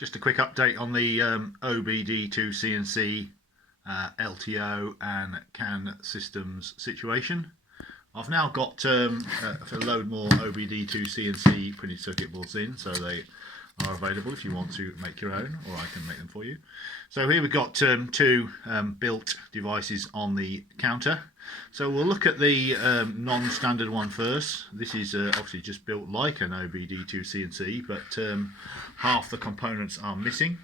Just a quick update on the OBDII/C&C LTO and CAN systems situation. I've now got a load more OBDII/C&C printed circuit boards in, so they are available if you want to make your own, or I can make them for you. So here we've got two built devices on the counter. So we'll look at the non-standard one first. This is obviously just built like an OBDII/C&C, but half the components are missing.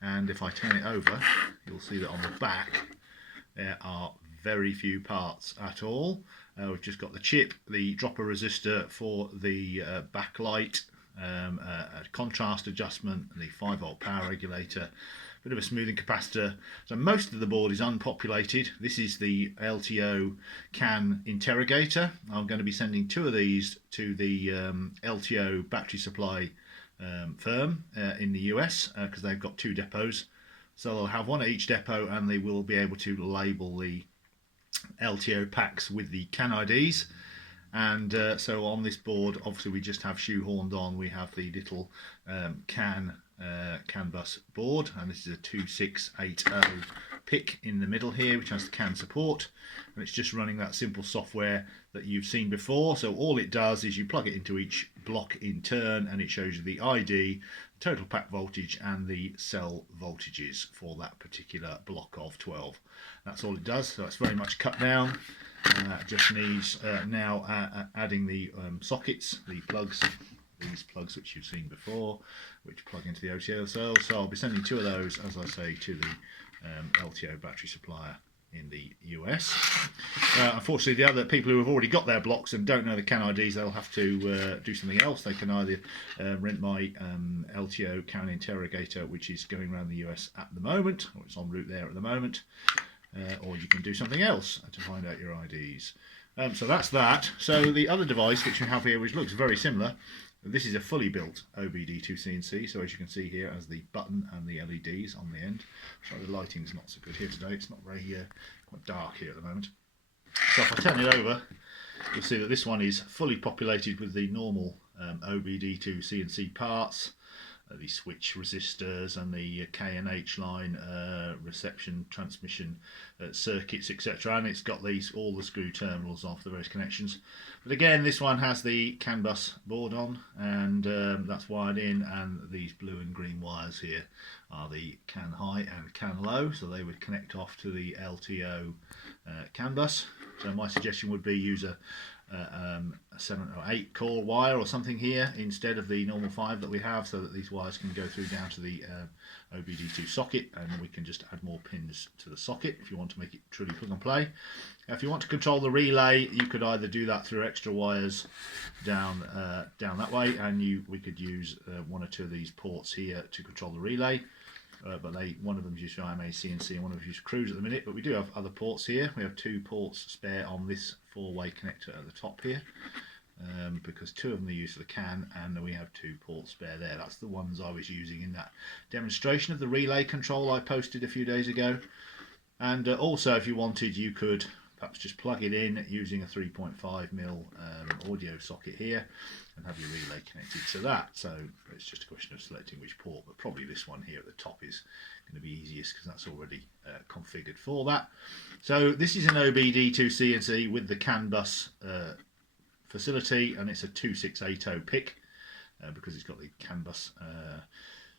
And if I turn it over, you'll see that on the back there are very few parts at all. We've just got the chip, the dropper resistor for the backlight, a contrast adjustment, the 5-volt power regulator, a bit of a smoothing capacitor. So most of the board is unpopulated. This is the LTO CAN interrogator. I'm going to be sending two of these to the LTO battery supply firm in the US because they've got two depots. So they'll have one at each depot, and they will be able to label the LTO packs with the CAN IDs. And so on this board, obviously we just have shoehorned on, we have the little Canbus board, and this is a 2680 PIC in the middle here, which has the CAN support, and it's just running that simple software that you've seen before. So all it does is you plug it into each block in turn, and it shows you the ID, total pack voltage, and the cell voltages for that particular block of 12. That's all it does. So it's very much cut down. Just needs now adding the sockets, the plugs, these plugs which you've seen before, which plug into the OTO cell. So I'll be sending two of those, as I say, to the LTO battery supplier in the US. Unfortunately, the other people who have already got their blocks and don't know the CAN IDs, they'll have to do something else. They can either rent my LTO CAN interrogator, which is going around the US at the moment, or it's en route there at the moment. Or you can do something else to find out your IDs. So that's that. So the other device which we have here, which looks very similar, this is a fully built OBDII/C&C. So as you can see here, has the button and the LEDs on the end. Sorry, the lighting's not so good here today. It's not very quite dark here at the moment. So if I turn it over, you'll see that this one is fully populated with the normal OBDII/C&C parts. The switch resistors and the K and H line reception, transmission circuits, etc. And it's got all the screw terminals off the various connections. But again, this one has the Canbus board on, and that's wired in, and these blue and green wires here are the CAN high and CAN low, so they would connect off to the LTO Canbus. So my suggestion would be use a 7 or 8 core wire or something here instead of the normal 5 that we have, so that these wires can go through down to the OBD2 socket, and we can just add more pins to the socket if you want to make it truly plug and play. If you want to control the relay, you could either do that through extra wires down that way, and we could use one or two of these ports here to control the relay. But one of them is used for IMA CNC and one of them is used for cruise at the minute. But we do have other ports here. We have 2 ports spare on this 4-way connector at the top here, because 2 of them are used for the CAN, and we have 2 ports spare there. That's the ones I was using in that demonstration of the relay control I posted a few days ago. And also, if you wanted, you could perhaps just plug it in using a 3.5mm audio socket here and have your relay connected to that. So it's just a question of selecting which port, but probably this one here at the top is going to be easiest because that's already configured for that. So this is an OBDII/C&C with the Canbus facility, and it's a 2680 PIC because it's got the Canbus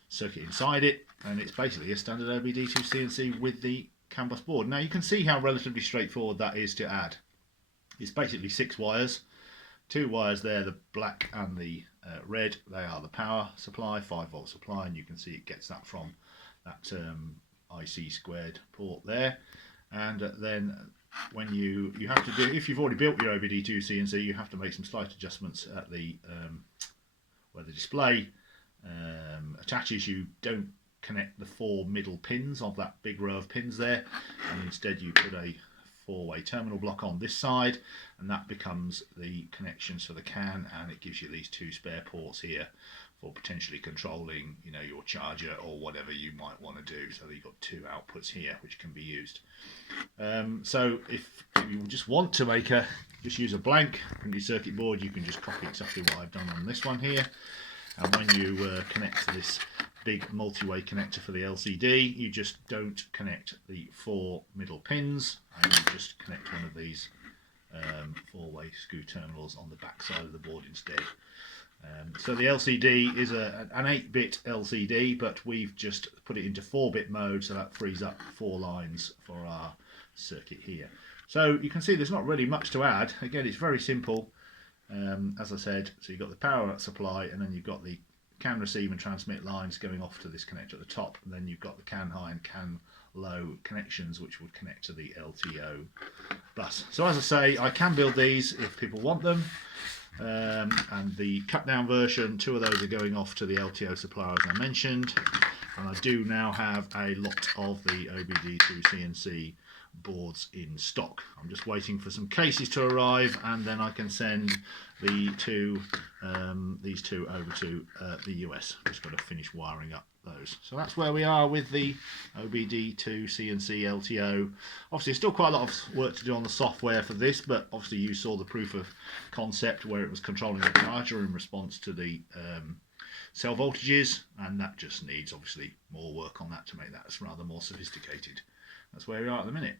circuit inside it, and it's basically a standard OBDII/C&C with the Canbus board. Now you can see how relatively straightforward that is to add. It's basically 6 wires, 2 wires there, the black and the red, they are the power supply, 5-volt supply, and you can see it gets that from that IC squared port there. And then when you have to do, if you've already built your OBDII/C&C, you have to make some slight adjustments at the where the display attaches. You don't connect the 4 middle pins of that big row of pins there, and instead you put a 4-way terminal block on this side, and that becomes the connections for the CAN, and it gives you these 2 spare ports here for potentially controlling, your charger or whatever you might want to do. So you've got 2 outputs here which can be used. So if you just want to just use a blank printed circuit board, you can just copy exactly what I've done on this one here. And when you connect this big multi-way connector for the LCD. You just don't connect the 4 middle pins, and you just connect one of these 4-way screw terminals on the back side of the board instead. So the LCD is an 8-bit LCD, but we've just put it into 4-bit mode, so that frees up 4 lines for our circuit here. So you can see there's not really much to add. Again, it's very simple. As I said, so you've got the power supply, and then you've got the CAN receive and transmit lines going off to this connector at the top, and then you've got the CAN high and CAN low connections which would connect to the LTO bus. So as I say, I can build these if people want them, and the cut down version, 2 of those are going off to the LTO supplier as I mentioned, and I do now have a lot of the OBDII boards in stock. I'm just waiting for some cases to arrive, and then I can send these two over to the US. Just got to finish wiring up those. So that's where we are with the OBDII&C LTO. Obviously still quite a lot of work to do on the software for this, but obviously you saw the proof of concept where it was controlling the charger in response to the cell voltages, and that just needs obviously more work on that to make that rather more sophisticated. That's where we are at the minute.